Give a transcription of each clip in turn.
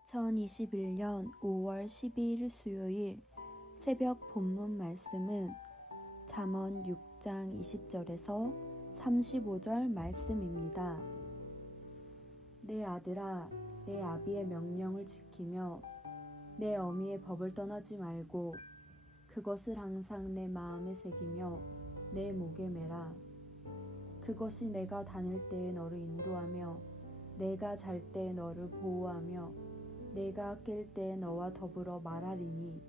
2021년 5월 12일 수요일 새벽 본문 말씀은 잠언 6장 20절에서 35절 말씀입니다. 내 아들아, 내 아비의 명령을 지키며 내 어미의 법을 떠나지 말고 그것을 항상 내 마음에 새기며 내 목에 매라. 그것이 내가 다닐 때에 너를 인도하며 내가 잘 때에 너를 보호하며 내가 깰 때에 너와 더불어 말하리니.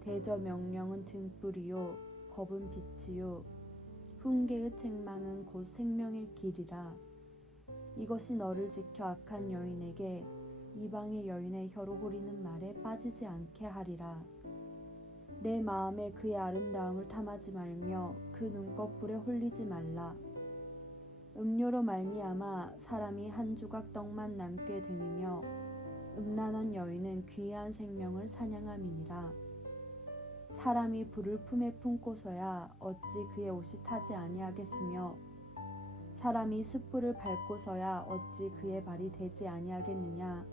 대저 명령은 등불이요 법은 빛이요 훈계의 책망은 곧 생명의 길이라. 이것이 너를 지켜 악한 여인에게 이방의 여인의 혀로 후리는 말에 빠지지 않게 하리라. 내 마음에 그의 아름다움을 탐하지 말며 그 눈꺼풀에 홀리지 말라. 음료로 말미암아 사람이 한 조각 떡만 남게 됨이며 음란한 여인은 귀한 생명을 사냥함이니라. 사람이 불을 품에 품고서야 어찌 그의 옷이 타지 아니하겠으며 사람이 숯불을 밟고서야 어찌 그의 발이 되지 아니하겠느냐.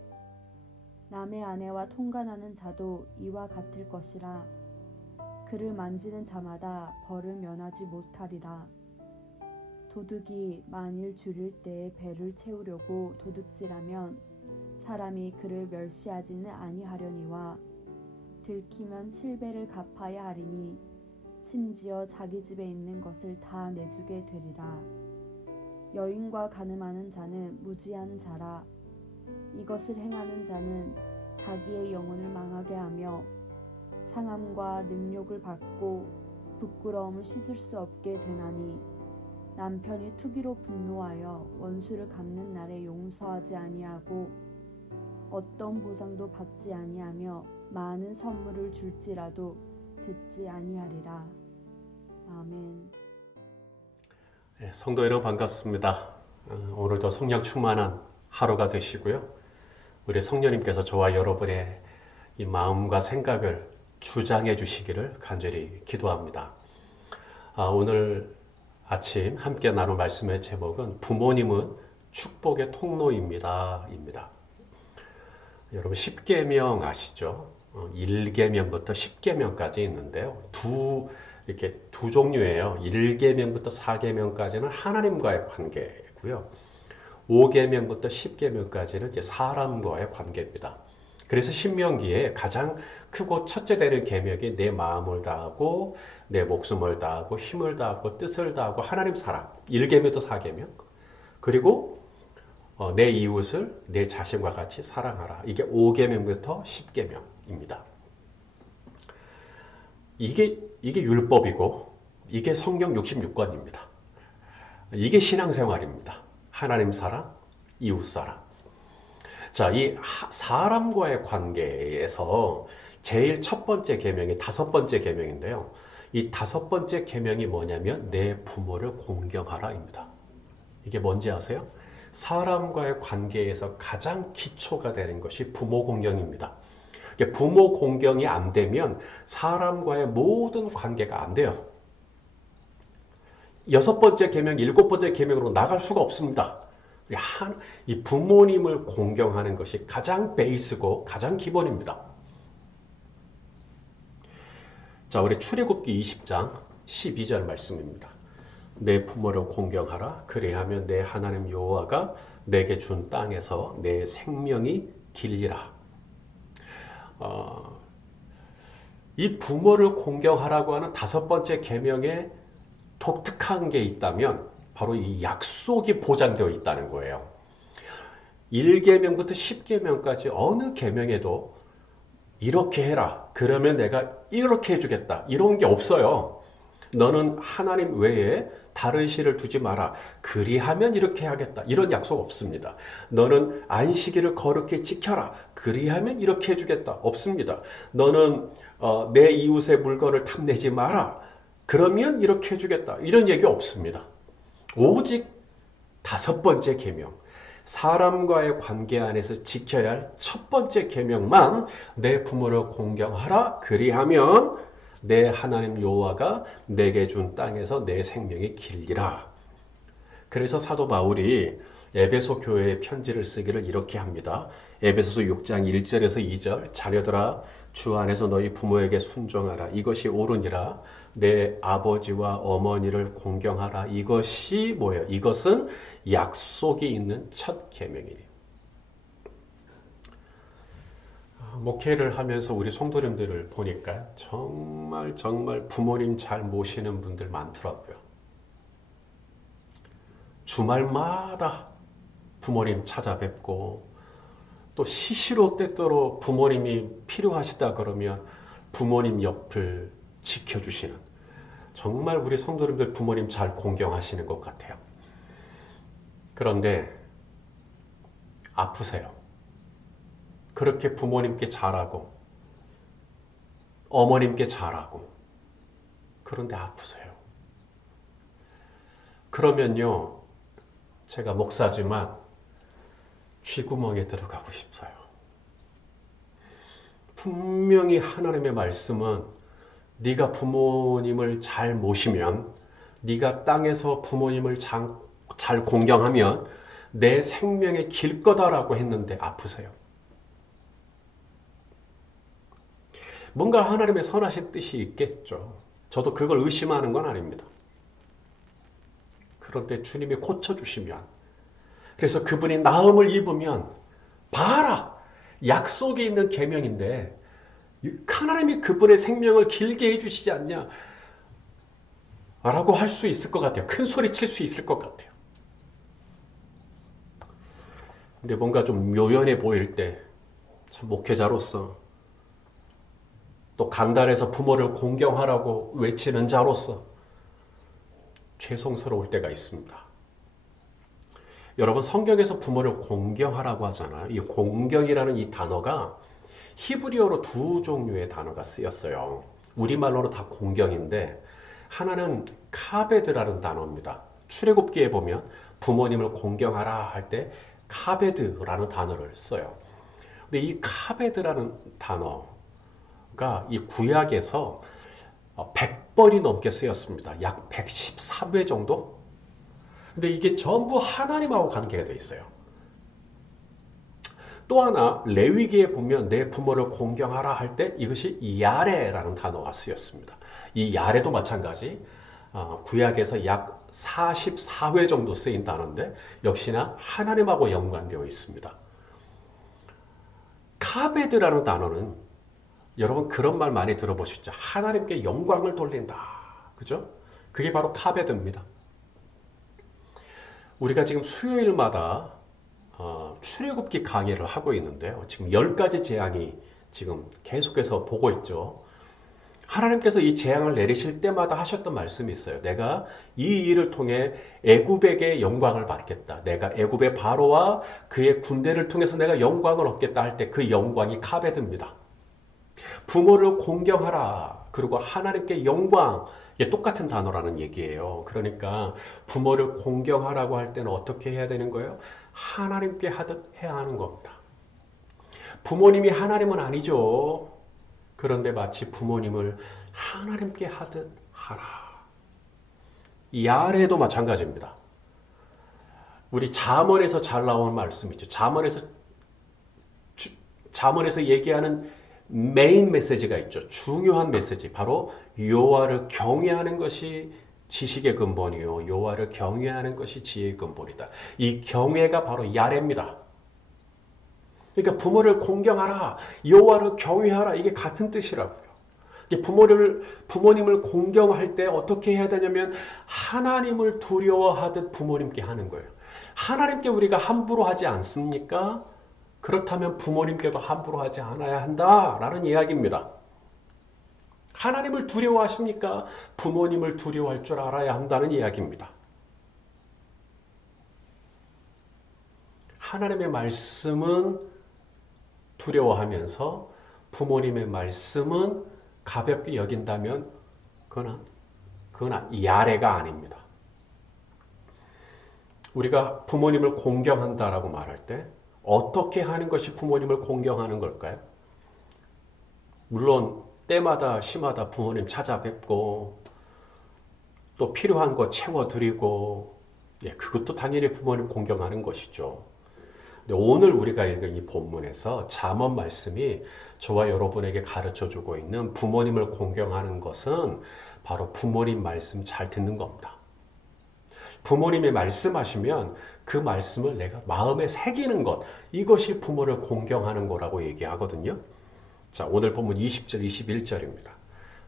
남의 아내와 통간하는 자도 이와 같을 것이라. 그를 만지는 자마다 벌을 면하지 못하리라. 도둑이 만일 줄일 때에 배를 채우려고 도둑질하면 사람이 그를 멸시하지는 아니하려니와 들키면 7배를 갚아야 하리니 심지어 자기 집에 있는 것을 다 내주게 되리라. 여인과 간음하는 자는 무지한 자라. 이것을 행하는 자는 자기의 영혼을 망하게 하며 상함과 능욕을 받고 부끄러움을 씻을 수 없게 되나니. 남편이 투기로 분노하여 원수를 갚는 날에 용서하지 아니하고 어떤 보상도 받지 아니하며 많은 선물을 줄지라도 듣지 아니하리라. 아멘. 성도 여러분 반갑습니다. 오늘도 성령 충만한 하루가 되시고요. 우리 성령님께서 저와 여러분의 이 마음과 생각을 주장해 주시기를 간절히 기도합니다. 오늘 아침 함께 나눌 말씀의 제목은 부모님은 축복의 통로입니다. 여러분 10계명 아시죠? 1계명부터 10계명까지 있는데요. 이렇게 두 종류예요. 1계명부터 4계명까지는 하나님과의 관계고요. 5계명부터 10계명까지는 이제 사람과의 관계입니다. 그래서 신명기에 가장 크고 첫째 되는 계명이 내 마음을 다하고 내 목숨을 다하고 힘을 다하고 뜻을 다하고 하나님 사랑. 1계명부터 4계명. 그리고 내 이웃을 내 자신과 같이 사랑하라. 이게 5계명부터 10계명입니다. 이게 율법이고 이게 성경 66권입니다. 이게 신앙생활입니다. 하나님 사랑, 이웃 사랑. 자, 이 사람과의 관계에서 제일 첫 번째 계명이 5번째 계명인데요. 이 5번째 계명이 뭐냐면 내 부모를 공경하라입니다. 이게 뭔지 아세요? 사람과의 관계에서 가장 기초가 되는 것이 부모 공경입니다. 부모 공경이 안 되면 사람과의 모든 관계가 안 돼요. 6번째 계명, 7번째 계명으로 나갈 수가 없습니다. 이 부모님을 공경하는 것이 가장 베이스고 가장 기본입니다. 자, 우리 출애굽기 20장 12절 말씀입니다. 내 부모를 공경하라. 그리하면 내 하나님 여호와가 내게 준 땅에서 내 생명이 길리라. 이 부모를 공경하라고 하는 5번째 계명에 독특한 게 있다면 바로 이 약속이 보장되어 있다는 거예요. 1계명부터 10계명까지 어느 계명에도 이렇게 해라. 그러면 내가 이렇게 해주겠다. 이런 게 없어요. 너는 하나님 외에 다른 신을 두지 마라. 그리하면 이렇게 하겠다. 이런 약속 없습니다. 너는 안식일을 거룩히 지켜라. 그리하면 이렇게 해주겠다. 없습니다. 너는 내 이웃의 물건을 탐내지 마라. 그러면 이렇게 해주겠다. 이런 얘기 없습니다. 오직 5번째 계명, 사람과의 관계 안에서 지켜야 할 첫 번째 계명만 내 부모를 공경하라. 그리하면 내 하나님 여호와가 내게 준 땅에서 내 생명이 길리라. 그래서 사도 바울이 에베소 교회에 편지를 쓰기를 이렇게 합니다. 에베소서 6장 1절에서 2절 자녀들아 주 안에서 너희 부모에게 순종하라. 이것이 옳으니라. 내 아버지와 어머니를 공경하라. 이것이 뭐예요? 이것은 약속이 있는 첫 계명이에요. 목회를 하면서 우리 성도님들을 보니까 정말 부모님 잘 모시는 분들 많더라고요. 주말마다 부모님 찾아뵙고 또 시시로 때때로 부모님이 필요하시다 그러면 부모님 옆을 지켜주시는 정말 우리 성도님들 부모님 잘 공경하시는 것 같아요. 그런데 아프세요. 그렇게 부모님께 잘하고 어머님께 잘하고 그런데 아프세요. 그러면요, 제가 목사지만 쥐구멍에 들어가고 싶어요. 분명히 하나님의 말씀은 네가 부모님을 잘 모시면, 네가 땅에서 부모님을 잘 공경하면 내 생명의 길 거다라고 했는데 아프세요. 뭔가 하나님의 선하신 뜻이 있겠죠. 저도 그걸 의심하는 건 아닙니다. 그런데 주님이 고쳐주시면, 그래서 그분이 나음을 입으면 봐라! 약속이 있는 계명인데 하나님이 그분의 생명을 길게 해주시지 않냐? 라고 할 수 있을 것 같아요. 큰 소리 칠 수 있을 것 같아요. 근데 뭔가 좀 묘연해 보일 때 참 목회자로서 또 강단에서 부모를 공경하라고 외치는 자로서 죄송스러울 때가 있습니다. 여러분 성경에서 부모를 공경하라고 하잖아요. 이 공경이라는 이 단어가 히브리어로 두 종류의 단어가 쓰였어요. 우리말로는 다 공경인데 하나는 카베드라는 단어입니다. 출애굽기에 보면 부모님을 공경하라 할 때 카베드라는 단어를 써요. 근데 이 카베드라는 단어가 이 구약에서 100번이 넘게 쓰였습니다. 약 114회 정도? 근데 이게 전부 하나님하고 관계가 되어 있어요. 또 하나 레위기에 보면 내 부모를 공경하라 할 때 이것이 야레라는 단어가 쓰였습니다. 이 야레도 마찬가지 구약에서 약 44회 정도 쓰인 단어인데 역시나 하나님하고 연관되어 있습니다. 카베드라는 단어는 여러분 그런 말 많이 들어보셨죠? 하나님께 영광을 돌린다. 그죠? 그게 바로 카베드입니다. 우리가 지금 수요일마다 출애굽기 강의를 하고 있는데요. 지금 10가지 재앙이 지금 계속해서 보고 있죠. 하나님께서 이 재앙을 내리실 때마다 하셨던 말씀이 있어요. 내가 이 일을 통해 애굽에게 영광을 받겠다. 내가 애굽의 바로와 그의 군대를 통해서 내가 영광을 얻겠다 할 때 그 영광이 카베드입니다. 부모를 공경하라. 그리고 하나님께 영광. 이게 똑같은 단어라는 얘기예요. 그러니까 부모를 공경하라고 할 때는 어떻게 해야 되는 거예요? 하나님께 하듯 해야 하는 겁니다. 부모님이 하나님은 아니죠. 그런데 마치 부모님을 하나님께 하듯 하라. 이 아래도 마찬가지입니다. 우리 잠언에서 잘 나오는 말씀이죠. 잠언에서 얘기하는 메인 메시지가 있죠. 중요한 메시지. 바로 여호와를 경외하는 것이 지식의 근본이요. 여호와를 경외하는 것이 지혜의 근본이다. 이 경외가 바로 야레입니다. 그러니까 부모를 공경하라, 여호와를 경외하라 이게 같은 뜻이라고요. 부모님을 공경할 때 어떻게 해야 되냐면 하나님을 두려워하듯 부모님께 하는 거예요. 하나님께 우리가 함부로 하지 않습니까? 그렇다면 부모님께도 함부로 하지 않아야 한다라는 이야기입니다. 하나님을 두려워하십니까? 부모님을 두려워할 줄 알아야 한다는 이야기입니다. 하나님의 말씀은 두려워하면서 부모님의 말씀은 가볍게 여긴다면 그건 야레가 아닙니다. 우리가 부모님을 공경한다라고 말할 때 어떻게 하는 것이 부모님을 공경하는 걸까요? 물론 때마다 시마다 부모님 찾아뵙고 또 필요한 거 채워드리고 그것도 당연히 부모님 공경하는 것이죠. 근데 오늘 우리가 읽은 이 본문에서 잠언 말씀이 저와 여러분에게 가르쳐주고 있는 부모님을 공경하는 것은 바로 부모님 말씀 잘 듣는 겁니다. 부모님이 말씀하시면 그 말씀을 내가 마음에 새기는 것, 이것이 부모를 공경하는 거라고 얘기하거든요. 자, 오늘 본문 20절, 21절입니다.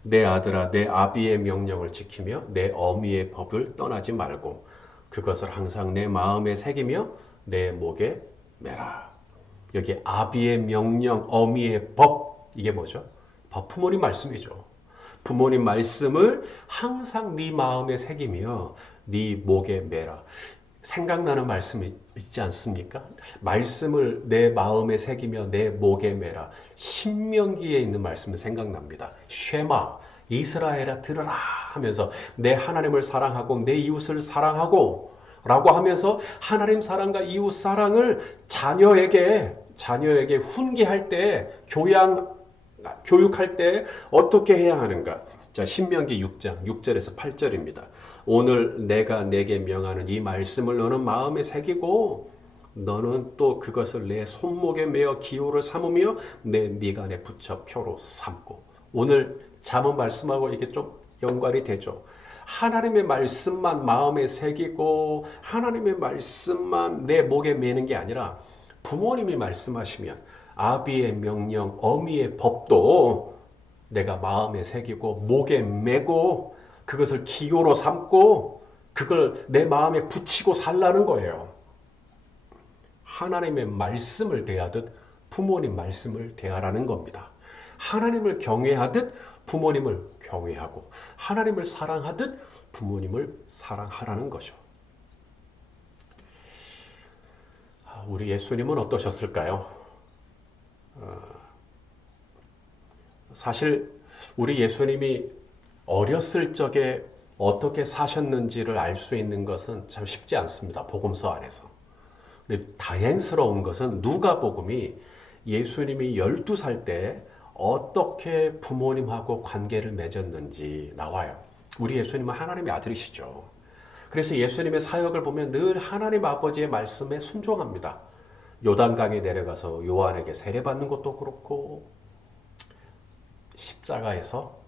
내 아들아, 내 아비의 명령을 지키며 내 어미의 법을 떠나지 말고 그것을 항상 내 마음에 새기며 내 목에 매라. 여기 아비의 명령, 어미의 법, 이게 뭐죠? 부모님 말씀이죠. 부모님 말씀을 항상 네 마음에 새기며 네 목에 매라. 생각나는 말씀이 있지 않습니까? 말씀을 내 마음에 새기며 내 목에 매라. 신명기에 있는 말씀이 생각납니다. 쉐마, 이스라엘아 들으라 하면서 내 하나님을 사랑하고 내 이웃을 사랑하고 라고 하면서 하나님 사랑과 이웃 사랑을 자녀에게 훈계할 때, 교육할 때 어떻게 해야 하는가? 자, 신명기 6장 6절에서 8절입니다. 오늘 내가 내게 명하는 이 말씀을 너는 마음에 새기고 너는 또 그것을 내 손목에 메어 기호를 삼으며 내 미간에 붙여 표로 삼고. 오늘 잠언 말씀하고 이게 좀 연관이 되죠. 하나님의 말씀만 마음에 새기고 하나님의 말씀만 내 목에 매는 게 아니라 부모님이 말씀하시면 아비의 명령, 어미의 법도 내가 마음에 새기고 목에 매고 그것을 기호로 삼고 그걸 내 마음에 붙이고 살라는 거예요. 하나님의 말씀을 대하듯 부모님 말씀을 대하라는 겁니다. 하나님을 경외하듯 부모님을 경외하고 하나님을 사랑하듯 부모님을 사랑하라는 거죠. 우리 예수님은 어떠셨을까요? 사실 우리 예수님이 어렸을 적에 어떻게 사셨는지를 알 수 있는 것은 참 쉽지 않습니다. 복음서 안에서. 근데 다행스러운 것은 누가복음이 예수님이 12살 때 어떻게 부모님하고 관계를 맺었는지 나와요. 우리 예수님은 하나님의 아들이시죠. 그래서 예수님의 사역을 보면 늘 하나님 아버지의 말씀에 순종합니다. 요단강에 내려가서 요한에게 세례받는 것도 그렇고 십자가에서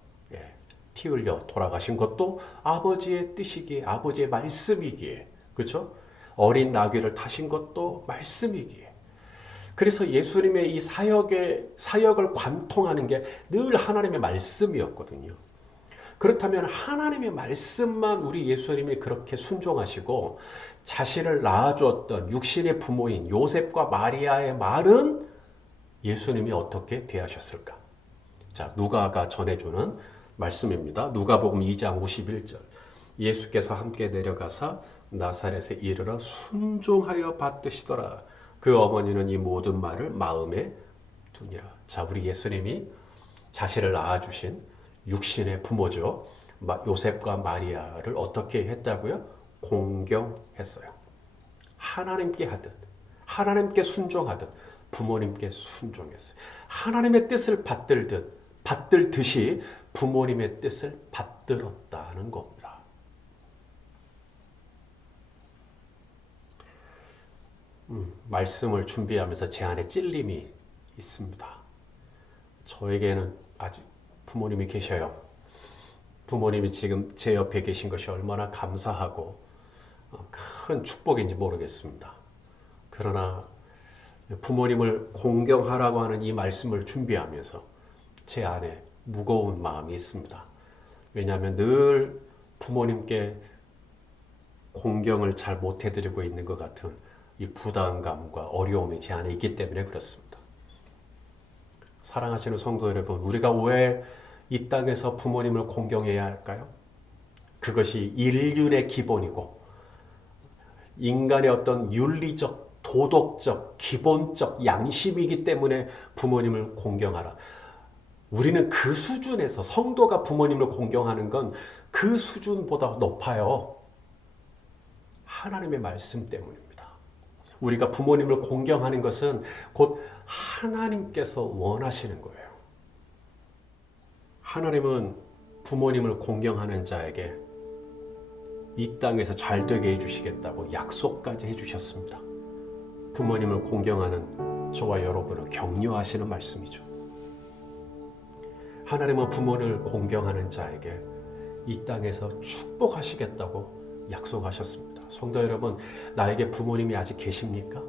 피 흘려 돌아가신 것도 아버지의 뜻이기에 아버지의 말씀이기에 그렇죠? 어린 나귀를 타신 것도 말씀이기에 그래서 예수님의 이 사역을 관통하는 게 늘 하나님의 말씀이었거든요. 그렇다면 하나님의 말씀만 우리 예수님이 그렇게 순종하시고 자신을 낳아주었던 육신의 부모인 요셉과 마리아의 말은 예수님이 어떻게 대하셨을까? 자, 누가가 전해주는 말씀입니다. 누가복음 2장 51절. 예수께서 함께 내려가사 나사렛에 이르러 순종하여 받드시더라. 그 어머니는 이 모든 말을 마음에 두니라. 자, 우리 예수님이 자신을 낳아주신 육신의 부모죠. 요셉과 마리아를 어떻게 했다고요? 공경했어요. 하나님께 하듯, 하나님께 순종하듯 부모님께 순종했어요. 하나님의 뜻을 받들듯이 부모님의 뜻을 받들었다는 겁니다. 말씀을 준비하면서 제 안에 찔림이 있습니다. 저에게는 아직 부모님이 계셔요. 부모님이 지금 제 옆에 계신 것이 얼마나 감사하고 큰 축복인지 모르겠습니다. 그러나 부모님을 공경하라고 하는 이 말씀을 준비하면서 제 안에 무거운 마음이 있습니다. 왜냐하면 늘 부모님께 공경을 잘 못해드리고 있는 것 같은 이 부담감과 어려움이 제 안에 있기 때문에 그렇습니다. 사랑하시는 성도 여러분, 우리가 왜 이 땅에서 부모님을 공경해야 할까요? 그것이 인륜의 기본이고 인간의 어떤 윤리적, 도덕적, 기본적 양심이기 때문에 부모님을 공경하라. 우리는 그 수준에서 성도가 부모님을 공경하는 건 그 수준보다 높아요. 하나님의 말씀 때문입니다. 우리가 부모님을 공경하는 것은 곧 하나님께서 원하시는 거예요. 하나님은 부모님을 공경하는 자에게 이 땅에서 잘 되게 해주시겠다고 약속까지 해주셨습니다. 부모님을 공경하는 저와 여러분을 격려하시는 말씀이죠. 하나님은 부모를 공경하는 자에게 이 땅에서 축복하시겠다고 약속하셨습니다. 성도 여러분, 나에게 부모님이 아직 계십니까?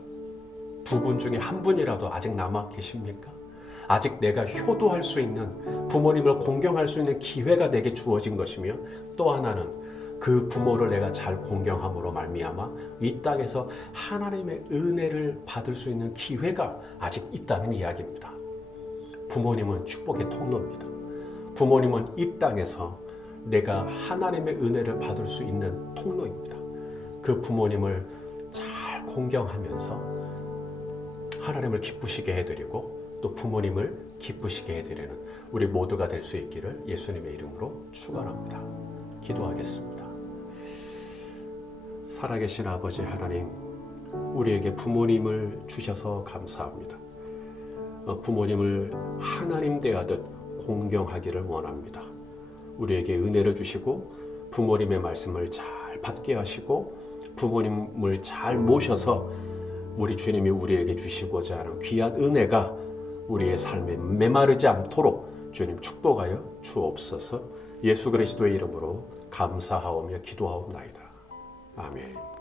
두 분 중에 한 분이라도 아직 남아 계십니까? 아직 내가 효도할 수 있는, 부모님을 공경할 수 있는 기회가 내게 주어진 것이며, 또 하나는 그 부모를 내가 잘 공경함으로 말미암아 이 땅에서 하나님의 은혜를 받을 수 있는 기회가 아직 있다는 이야기입니다. 부모님은 축복의 통로입니다. 부모님은 이 땅에서 내가 하나님의 은혜를 받을 수 있는 통로입니다. 그 부모님을 잘 공경하면서 하나님을 기쁘시게 해드리고 또 부모님을 기쁘시게 해드리는 우리 모두가 될 수 있기를 예수님의 이름으로 축원합니다. 기도하겠습니다. 살아계신 아버지 하나님, 우리에게 부모님을 주셔서 감사합니다. 부모님을 하나님 대하듯 공경하기를 원합니다. 우리에게 은혜를 주시고 부모님의 말씀을 잘 받게 하시고 부모님을 잘 모셔서 우리 주님이 우리에게 주시고자 하는 귀한 은혜가 우리의 삶에 메마르지 않도록 주님 축복하여 주옵소서. 예수 그리스도의 이름으로 감사하오며 기도하옵나이다. 아멘.